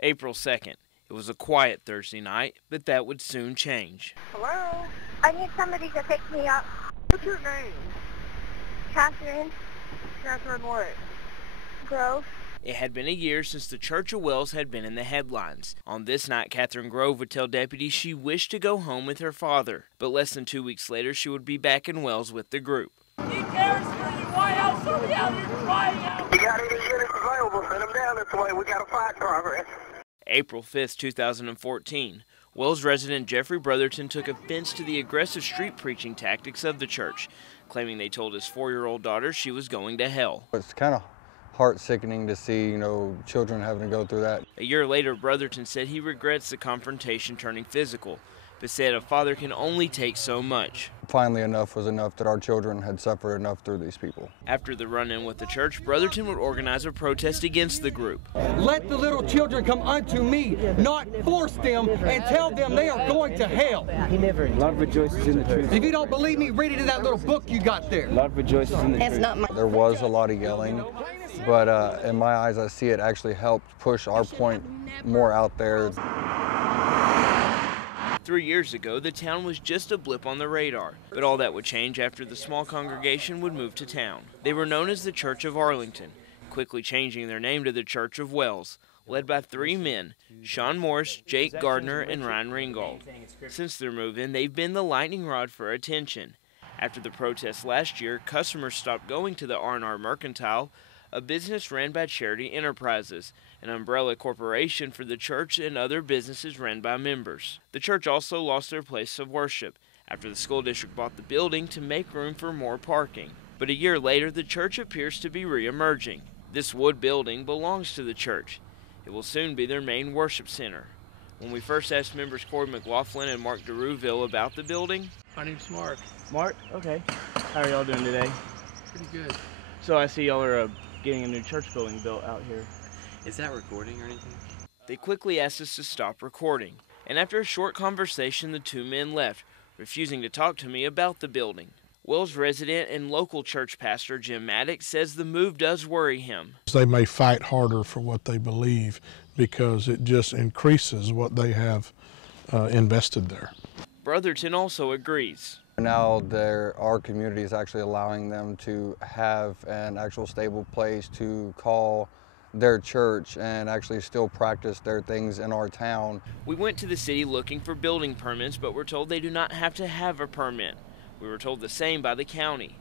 April 2nd. It was a quiet Thursday night, but that would soon change. Hello? I need somebody to pick me up. What's your name? Catherine Catherine what? Grove. It had been a year since the Church of Wells had been in the headlines. On this night, Catherine Grove would tell deputies she wished to go home with her father, but less than 2 weeks later, she would be back in Wells with the group. He cares for you. Why else are we out here trying out? You got any units available? Send them down this way. We got a fight progress. April 5th, 2014. Wells resident Jeffrey Brotherton took offense to the aggressive street preaching tactics of the church, claiming they told his 4-year-old daughter she was going to hell. It's kind of heart-sickening to see, children having to go through that. A year later, Brotherton said he regrets the confrontation turning physical, but said a father can only take so much. Finally, enough was enough that our children had suffered enough through these people. After the run-in with the church, Brotherton would organize a protest against the group. Let the little children come unto me, not force them and tell them they are going to hell. Love rejoices in the truth. If you don't believe me, read it in that little book you got there. Love rejoices in the truth. There was a lot of yelling, but in my eyes, I see it actually helped push our point more out there. 3 years ago, the town was just a blip on the radar, but all that would change after the small congregation would move to town. They were known as the Church of Arlington, quickly changing their name to the Church of Wells, led by 3 men, Sean Morris, Jake Gardner, and Ryan Ringgold. Since their move-in, they've been the lightning rod for attention. After the protests last year, customers stopped going to the R&R Mercantile, a business ran by Charity Enterprises, an umbrella corporation for the church and other businesses run by members. The church also lost their place of worship after the school district bought the building to make room for more parking. But a year later, the church appears to be re-emerging. This wood building belongs to the church. It will soon be their main worship center. When we first asked members Corey McLaughlin and Mark DeRouville about the building... My name's Mark. Mark? Okay. How are y'all doing today? Pretty good. So I see y'all are getting a new church building built out here. Is that recording or anything? They quickly asked us to stop recording, and after a short conversation, the 2 men left, refusing to talk to me about the building. Wells resident and local church pastor Jim Maddox says the move does worry him. They may fight harder for what they believe because it just increases what they have invested there. Brotherton also agrees. Now our community is actually allowing them to have an actual stable place to call their church and actually still practice their things in our town. We went to the city looking for building permits, but were told they do not have to have a permit. We were told the same by the county.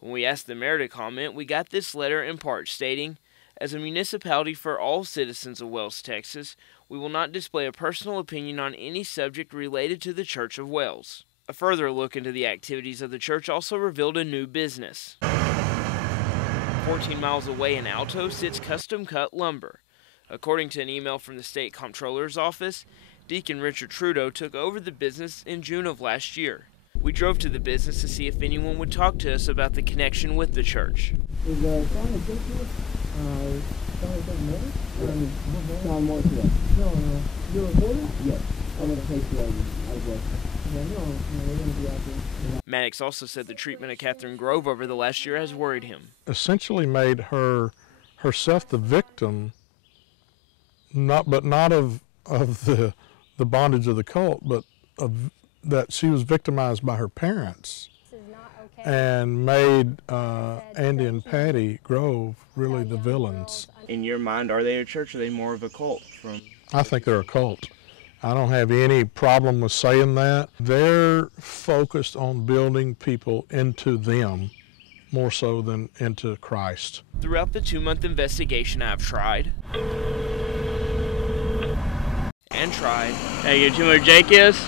When we asked the mayor to comment, we got this letter in part stating, "As a municipality for all citizens of Wells, Texas, we will not display a personal opinion on any subject related to the Church of Wells." A further look into the activities of the church also revealed a new business. 14 miles away in Alto sits Custom Cut Lumber. According to an email from the state comptroller's office, Deacon Richard Trudeau took over the business in June of last year. We drove to the business to see if anyone would talk to us about the connection with the church. Is Sean addicted? Sean doesn't know? Sean Morris, yes. No. You're a reporter? Yes. I'm going to take you over. Maddox also said the treatment of Catherine Grove over the last year has worried him. Essentially made herself the victim, not of the bondage of the cult, but of that she was victimized by her parents, and made Andy and Patty Grove really the villains. In your mind, are they a church or are they more of a cult? I think they're a cult. I don't have any problem with saying that. They're focused on building people into them more so than into Christ. Throughout the 2-month investigation, I've tried and tried. Hey, you know where Jake is?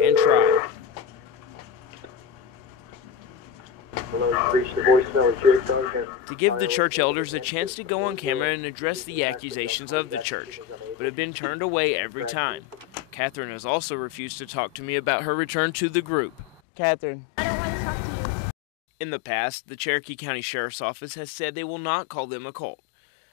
And tried. To give the church elders a chance to go on camera and address the accusations of the church, but have been turned away every time. Catherine has also refused to talk to me about her return to the group. Catherine. I don't want to talk to you. In the past, the Cherokee County Sheriff's Office has said they will not call them a cult.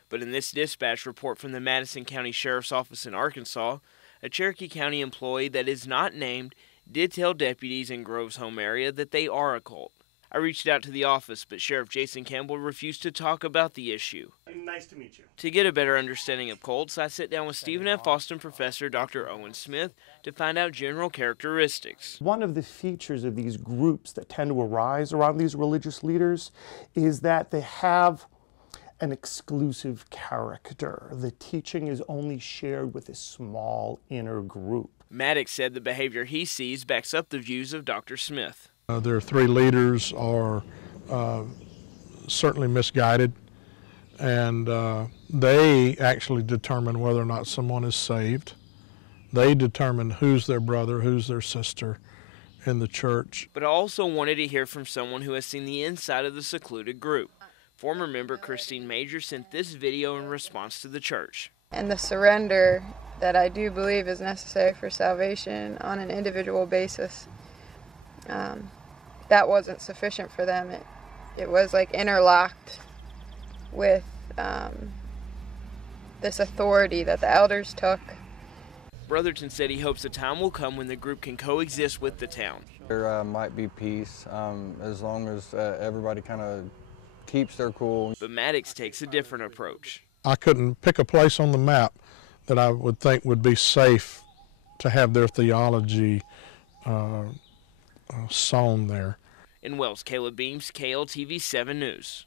But in this dispatch report from the Madison County Sheriff's Office in Arkansas, a Cherokee County employee that is not named did tell deputies in Grove's home area that they are a cult. I reached out to the office, but Sheriff Jason Campbell refused to talk about the issue. Nice to meet you. To get a better understanding of cults, I sit down with Stephen F. Austin professor Dr. Owen Smith to find out general characteristics. One of the features of these groups that tend to arise around these religious leaders is that they have an exclusive character. The teaching is only shared with a small inner group. Maddox said the behavior he sees backs up the views of Dr. Smith. Their three leaders are certainly misguided, and they actually determine whether or not someone is saved. They determine who's their brother, who's their sister in the church. But I also wanted to hear from someone who has seen the inside of the secluded group. Former member Christine Major sent this video in response to the church. And the surrender that I do believe is necessary for salvation on an individual basis, that wasn't sufficient for them. It was like interlocked with this authority that the elders took. Brotherton said he hopes a time will come when the group can coexist with the town. There might be peace as long as everybody kind of keeps their cool. But Maddox takes a different approach. I couldn't pick a place on the map that I would think would be safe to have their theology sown there. In Wells, Caleb Beams, KLTV 7 News.